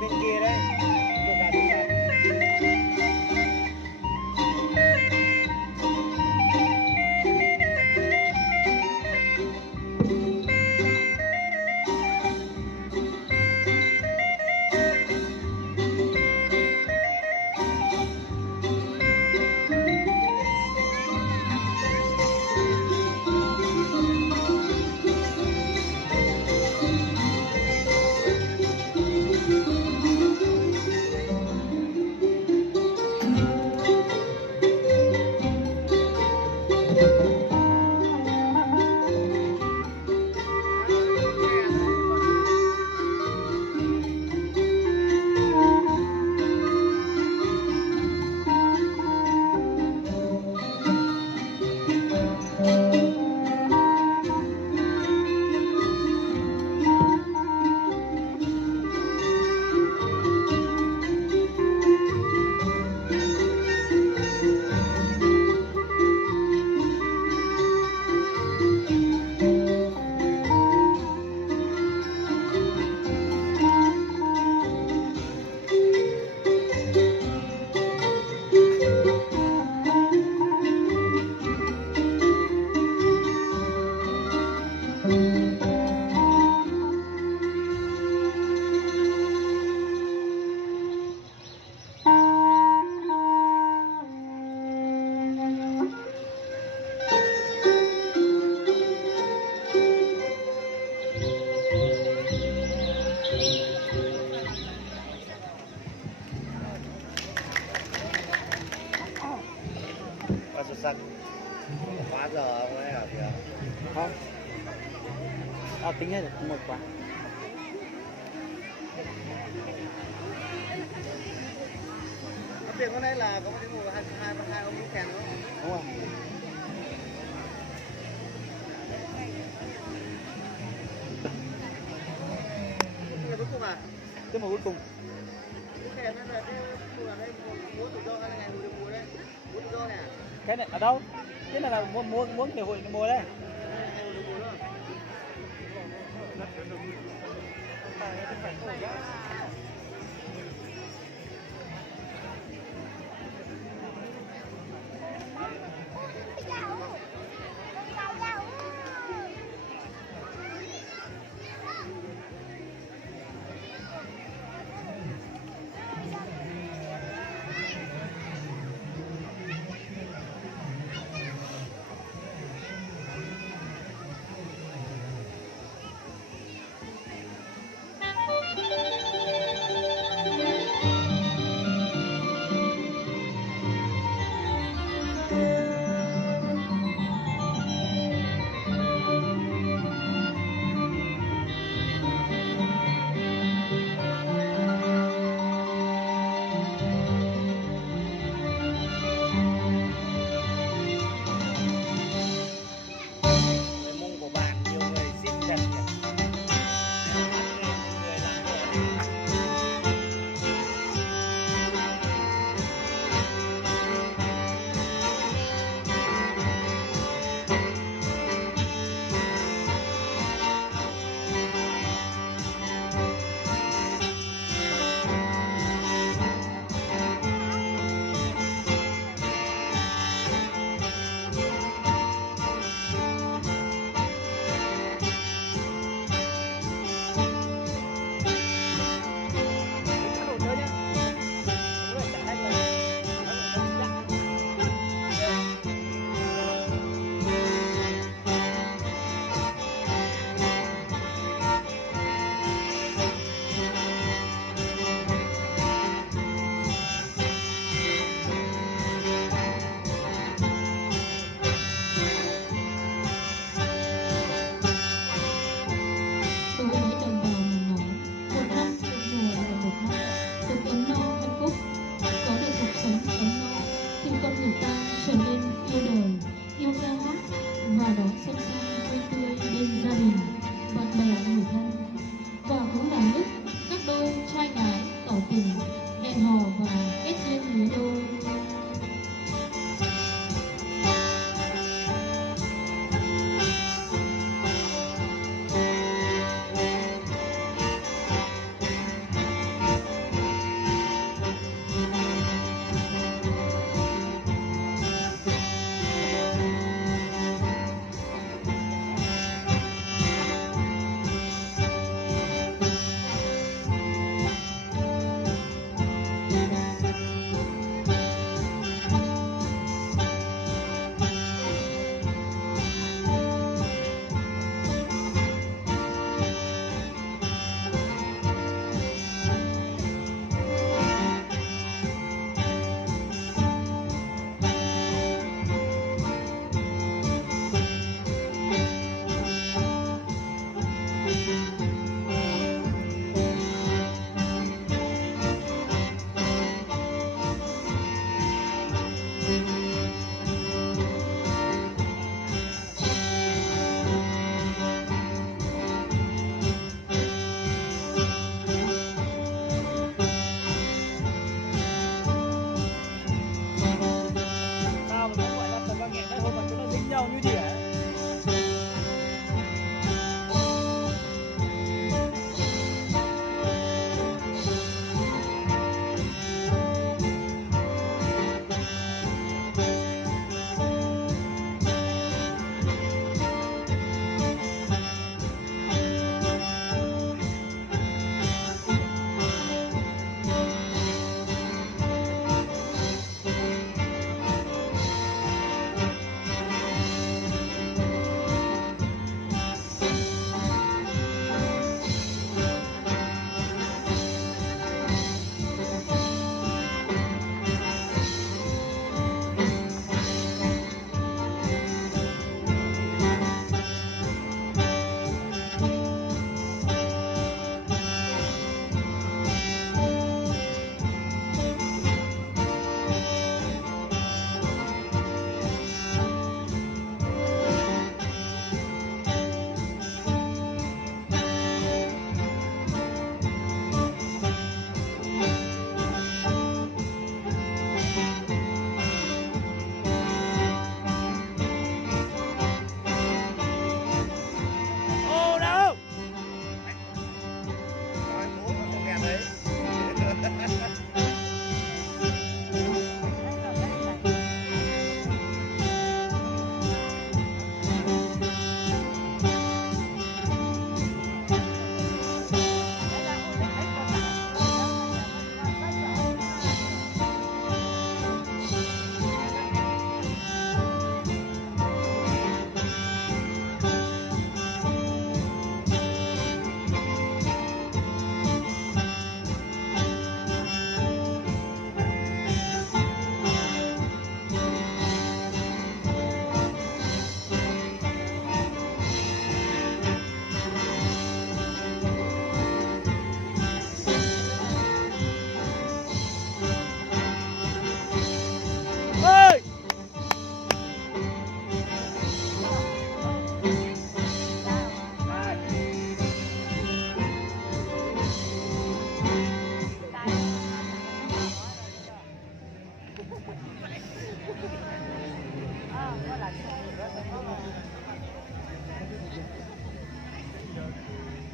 bên kia đấy. Tôi ra. Quá xuất sắc. Quá giờ ông ấy ở kìa. Không. Tính hết rồi, một quả. Tiền con này là có một cái ngồi hai ông đi kèm đúng không? Đúng rồi. Cái cuối cùng à? Cái màu cuối cùng. Cái kèm là cái là đây múa tự do hay là ngày múa đây? Múa tự do nè. Cái này ở đâu? Cái này là muốn ngày hội mùa đây.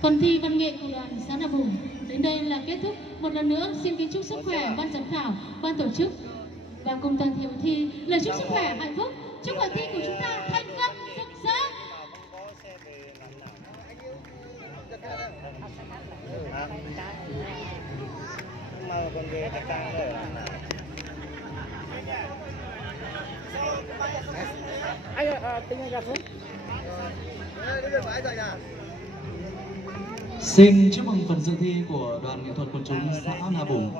Phần thi văn nghệ của đoàn xã Na Bùng đến đây là kết thúc. Một lần nữa xin kính chúc sức khỏe ban giám khảo, ban tổ chức và cùng toàn thể hội thi lời chúc sức khỏe hạnh phúc. Chúc phần thi của chúng ta thành công rực rỡ. Mà còn về cả càng rồi. Anh tính anh ra xuống. Xin chúc mừng phần dự thi của đoàn nghệ thuật quần chúng xã Na Bùng.